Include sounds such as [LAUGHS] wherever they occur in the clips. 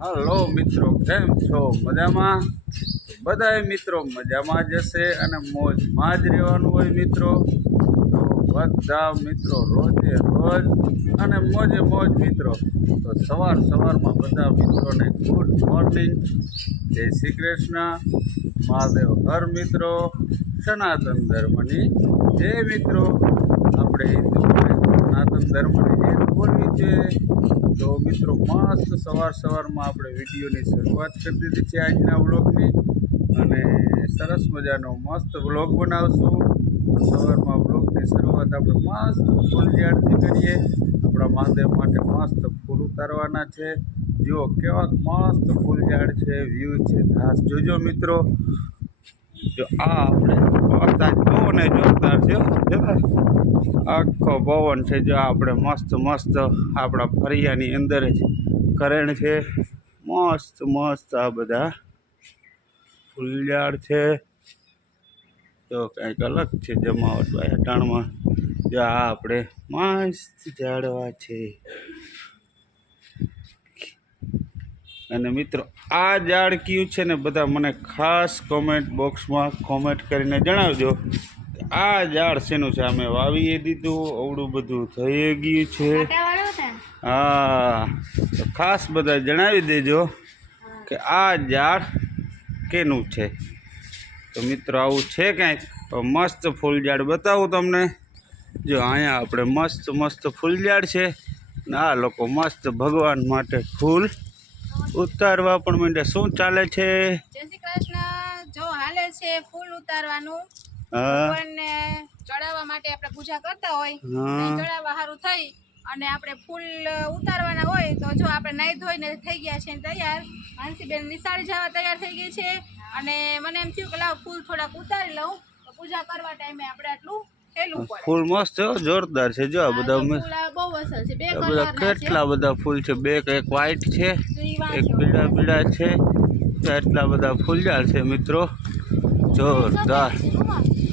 Hello મિત્રો, કેમ છો? મજામાં? બધાય મિત્રો મજામાં જશે અને મોજમાં જ રહેવાનું હોય મિત્રો. તો બધા મિત્રો રોજે રોજ અને મોજે મોજ મિત્રો. તો સવાર સવારમાં બધા મિત્રોને ગુડ મોર્નિંગ. જય શ્રી કૃષ્ણ. મહાદેવ હર મિત્રો, સનાતન ધર્મની. જય મિત્રો. આપણે સનાતન ધર્મની બોલવી છે. તો મિત્રો, મસ્ત સવાર સવારમાં આપણે વિડીયોની શરૂઆત કરી દીધી છે આજના વ્લોગની. અને સરસ મજાનો મસ્ત વ્લોગ બનાવશું. સવારમાં વ્લોગની શરૂઆત આપણે મસ્ત ફૂલ ઝાડથી કરીએ. આપણા મહાદેવ માટે મસ્ત ફૂલ ઉતારવાના છે. જુઓ કેવા મસ્ત ફૂલ ઝાડ છે વ્યૂ છે. ખાસ જોજો મિત્રો. જો આ આપણે વરસાદ પવન જોરદાર છે. આખો પવન છે જો આપણે મસ્ત મસ્ત આપણા ફરિયાની અંદર જ કરેણ છે. મસ્ત મસ્ત આ બધા ફૂલઝાડ છે. તો કંઈક અલગ છે જમાવટ ભાઈ અટાણમાં. જો આ આપણે મસ્ત ઝાડવા છે. અને મિત્રો આ ઝાડ કયું છે ને બધા મને ખાસ કોમેન્ટ બોક્સમાં કોમેન્ટ કરીને જણાવજો આ ઝાડ શેનું છે? અમે વાવીએ દીધું અવડું બધું થઈ ગયું છે. હા તો ખાસ બધા જણાવી દેજો કે આ ઝાડ કેનું છે? તો મિત્રો આવું છે કાંઈક? મસ્ત ફૂલ ઝાડ બતાવું તમને. જો અહીંયા આપણે મસ્ત મસ્ત ફૂલ ઝાડ છે. ને આ લોકો મસ્ત ભગવાન માટે ફૂલ ઉતારવા પણ માંડ્યા. શું ચાલે છે? જય શ્રી કૃષ્ણ. જો હાલે છે ફૂલ ઉતારવાનું. ભગવાનને ચડાવવા માટે આપણે પૂજા કરતા હોય. ચડાવવા સારું થઈ અને આપણે ફૂલ ઉતારવાના હોય તો જો આપણે નાઈ ધોઈને થઈ ગયા છે તૈયાર. હાંસીબેન નિશાળ જવા તૈયાર થઈ ગઈ છે. અને મને એમ થયું કે લાવ ફૂલ થોડાક ઉતારી લઉં. તો પૂજા કરવા ટાઈમે આપણે આટલું ફૂલ મસ્ત હો, જોરદાર છે. જો આ બધા છે. બધા કેટલા બધા ફૂલ છે? બે એક વ્હાઈટ છે એક. પીળા પીળા છે. એટલા બધા ફૂલઝાડ છે મિત્રો. જોરદાર.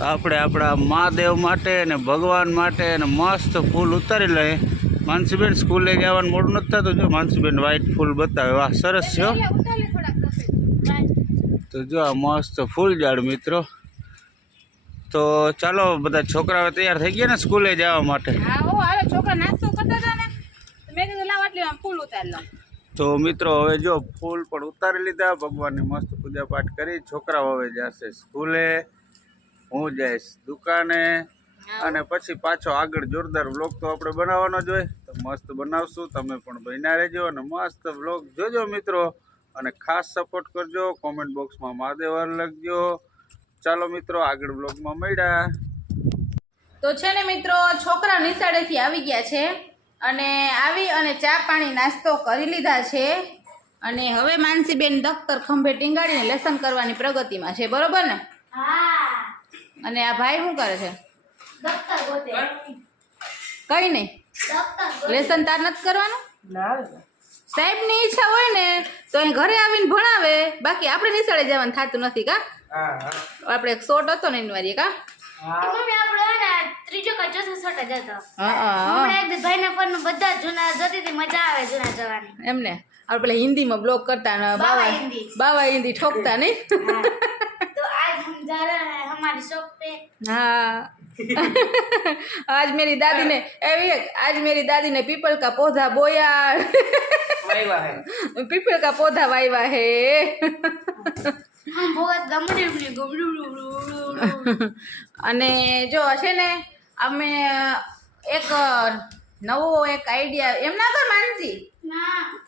આપણે આપણા મહાદેવ માટે ને ભગવાન માટે ને મસ્ત ફૂલ ઉતારી લઈએ. માનસીબેન સ્કૂલે જવાનું મોડું નથી થતું. જો માનસીબેન વ્હાઈટ ફૂલ બતાવે. વાહ સરસ છે. તો જો આ મસ્ત ફૂલ ઝાડ મિત્રો. તો ચાલો બધા છોકરાઓ તૈયાર થઈ ગયા ને સ્કૂલે જવા માટે. તો મિત્રો હવે જો ફૂલ પણ ઉતારી લીધા. ભગવાનની મસ્ત પૂજા પાઠ કરી. છોકરાઓ હવે જશે સ્કૂલે. હું જઈશ દુકાને. અને પછી પાછો આગળ જોરદાર વ્લોગ તો આપણે બનાવવાનો જ હોય. તો મસ્ત બનાવશું. તમે પણ બન્યા રહેજો અને મસ્ત વ્લોગ જોજો મિત્રો. અને ખાસ સપોર્ટ કરજો. કોમેન્ટ બોક્સમાં મહાદેવર લખજો. ચાલો મિત્રો આગળ બ્લોગમાં મળ્યા. તો છે ને મિત્રો છોકરા નિશાળેથી આવી ગયા છે અને આવી અને ચા પાણી નાસ્તો કરી લીધા છે. અને હવે માનસીબેન દફતર ખંભે ટીંગાડીને લેસન કરવાની પ્રગતિમાં છે બરોબર ને? અને આ ભાઈ શું કરે છે? કઈ નહીં. લેસન તાર નથી કરવાનું? સાહેબની ઈચ્છા હોય ને તો અહીં ઘરે આવીને ભણાવે. બાકી આપણે નિશાળે જવાનું થતું નથી કા? આપણે એક શોટ હતો ને એની વારી કા મમ્મી આપણે હે ને ત્રીજો કે ચોથો શોટ જ હતો હા હા હમણાં એક દી ભાઈના ફોનમાં બધા જ જૂના જોતી હતી મજા આવે જૂના જવાની એમને આપણે પેલા હિન્દીમાં બ્લોગ કરતા ને બાવા બાવા હિન્દી. બાવા હિન્દી ઠોકતા નહીં तो आज हम जा रहे हैं हमारी शॉप पे हाँ आज मेरी दादी ने ए, आज मेरी दादी ने पीपल का पौधा बोया पीपल का पौधा वाइवा है [LAUGHS] અને જો છે ને અમે એક નવો એક આઈડિયા એમ ના કર માનસી?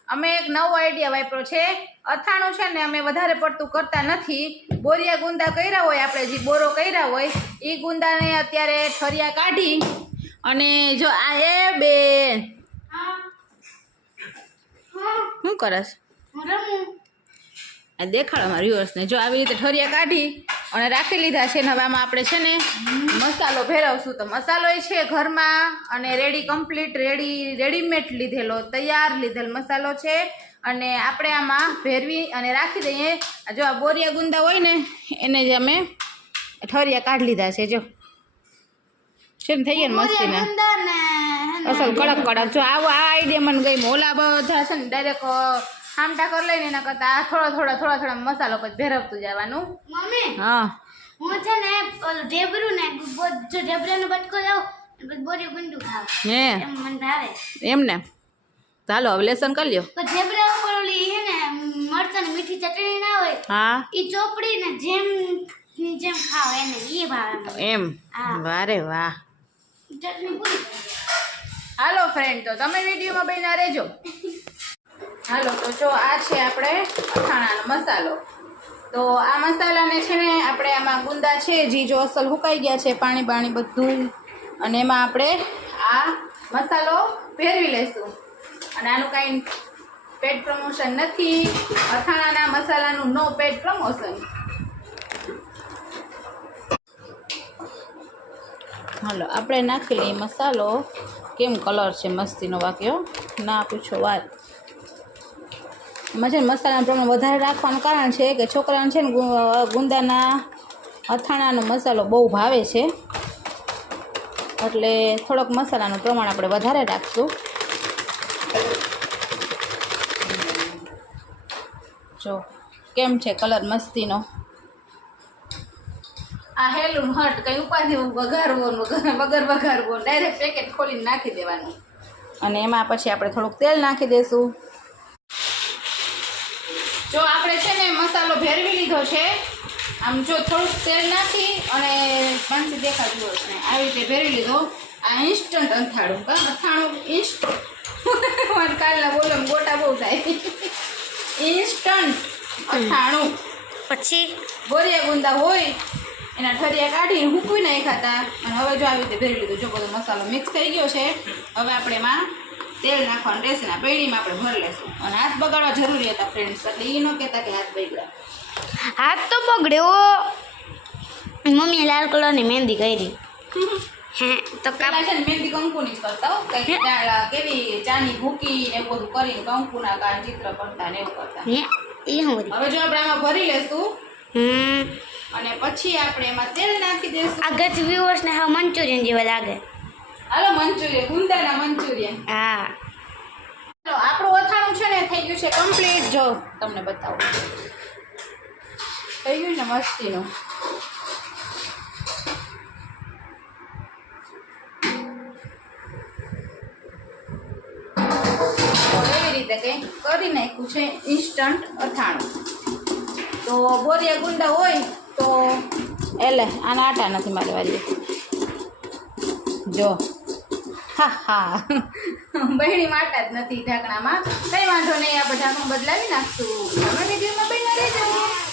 અમે એક નવો આઈડિયા વાપરો છે. અથાણું છે ને અમે વધારે પડતું કરતા નથી. બોરિયા ગુંદા કર્યા હોય આપણે જે બોરો કર્યા હોય એ ગુંદાને અત્યારે ઠરિયા કાઢી. અને જો આ એ બે. શું કરસ? આ દેખાડો અમારા વ્યુઅર્સને જો આવી રીતે ઠરિયા કાઢી અને રાખી લીધા છે. ને હવે આમાં આપણે છે ને મસાલો ભેરવશું તો મસાલો એ છે ઘરમાં અને રેડી કમ્પ્લીટ રેડી રેડીમેડ લીધેલો તૈયાર લીધેલ મસાલો છે. અને આપણે આમાં ભેરવી અને રાખી દઈએ. આ જો આ બોરિયા ગુંદા હોય ને એને જ અમે ઠરિયા કાઢી લીધા છે. જો. છે ને થઈ ગયા ને મસ્તીના? અસલ કડક કડક. જો આવો આ આઈડિયા મને ગઈ ઓલા બધા છે ને ડાયરેક્ટ આમટા કર લઈને એના કરતા આ થોડો થોડો થોડો થોડો મસાલો પછી ભેરવતું જવાનું. મમ્મી હા. હું છે ને ઓલું ઢેબરું ને જો ઢેબરાનો બટકો લાવ પછી બોરી ગુંડું ખાવ હે. એમ મને ભાવે. એમ ને? ચાલો હવે લેસન કરી લ્યો. પણ ઢેબરા ઉપર ઓલી હે ને મરચાં ને મીઠી ચટણી ના હોય હા. એ ચોપડી ને જેમ જેમ ખાવ એને એ ભાવે એમ. વારે વાહ. ચટણી પૂરી હાલો ફ્રેન્ડ તો તમે વિડીયોમાં બન્યા રહેજો. [LAUGHS] હાલો, તો જો આ છે આપણે અથાણાનો મસાલો. તો આ મસાલાને છે ને આપણે આમાં ગુંદા છે જીજો અસલ હુકાઈ ગયા છે, પાણી બાણી બધું. અને એમાં આપણે આ મસાલો ભેરવી લઈશું. અને આનું કાંઈ પેટ પ્રમોશન નથી. અથાણાના મસાલાનું નો પેટ પ્રમોશન. હાલો, આપણે નાખી લઈએ મસાલો. કેમ કલર છે મસ્તીનો વાક્યો? ના પૂછો વાત. છે ને મસાલાનું પ્રમાણ વધારે રાખવાનું કારણ છે કે છોકરાને છે ને ગુંદાના અથાણાનો મસાલો બહુ ભાવે છે. એટલે થોડોક મસાલાનું પ્રમાણ આપણે વધારે રાખશું. જો કેમ છે કલર મસ્તીનો? આ હેલું હટ કંઈ ઉપાધિ વઘારવો વગર વઘારવો ડાયરેક્ટ પેકેટ ખોલીને નાખી દેવાનું. અને એમાં પછી આપણે થોડુંક તેલ નાખી દઈશું જો આપણે છે ને મસાલો ભેરવી લીધો છે આમ જો થોડુંક તેલ નાખી અને પાંચથી દેખાતું હશે આવી રીતે ભેરવી લીધો. આ ઇન્સ્ટન્ટ અથાણું કા અથાણું ઇન્સ્ટ કાલના બોલો ગોટા બહુ થાય. ઇન્સ્ટન્ટ અથાણું. પછી? ગોરિયા ગુંદા હોય એના ઠરિયા કાઢીને હૂકવી નાખ્યા હતા. અને હવે જો આવી રીતે ભેરી લીધું જો બધો મસાલો મિક્સ થઈ ગયો છે હવે આપણે એમાં તેલ નાખવાનું રહેશે ને આ આપણે ભરી લેશું. અને હાથ બગાડવા જરૂરી હતા ફ્રેન્ડ્સ એટલે એ ન કહેતા કે હાથ બગડ્યા હાથ તો બગડ્યો. મમ્મીએ લાલ કલરની મહેંદી કરી. હે તો પેલા છે ને મહેંદી કંકુની જ કરતા હો કેવી ચાની ભૂકી ને એવું બધું કરીને કંકુના કા ચિત્ર કરતા ને એવું કરતા. હે એ હું હવે જો આપણે આમાં ભરી લેશું હમ. અને પછી આપણે એમાં તેલ નાખી દઈશું આગળ વ્યુઅર્સને હા મંચુરિયન જેવા લાગે. હાલો મંચુરિયન. ગુંદાના મંચુરિયન. હા. ચાલો આપણું અથાણું છે ને થઈ ગયું છે કમ્પ્લીટ જો તમને બતાવું. થઈ ગયું ને મસ્તીનું. તો એવી રીતે કંઈક કરી નાખ્યું છે ઇન્સ્ટન્ટ અથાણું. તો બોરિયા ગુંડા હોય તો એટલે આના આટા નથી મારે વારી જો. હા હા. મારતા જ નથી ઢાંકણામાં. કંઈ વાંધો નહીં આપણે ઢાંકણું બદલાવી નાખશું. તમે વિડીયોમાં બહેના રહી જવું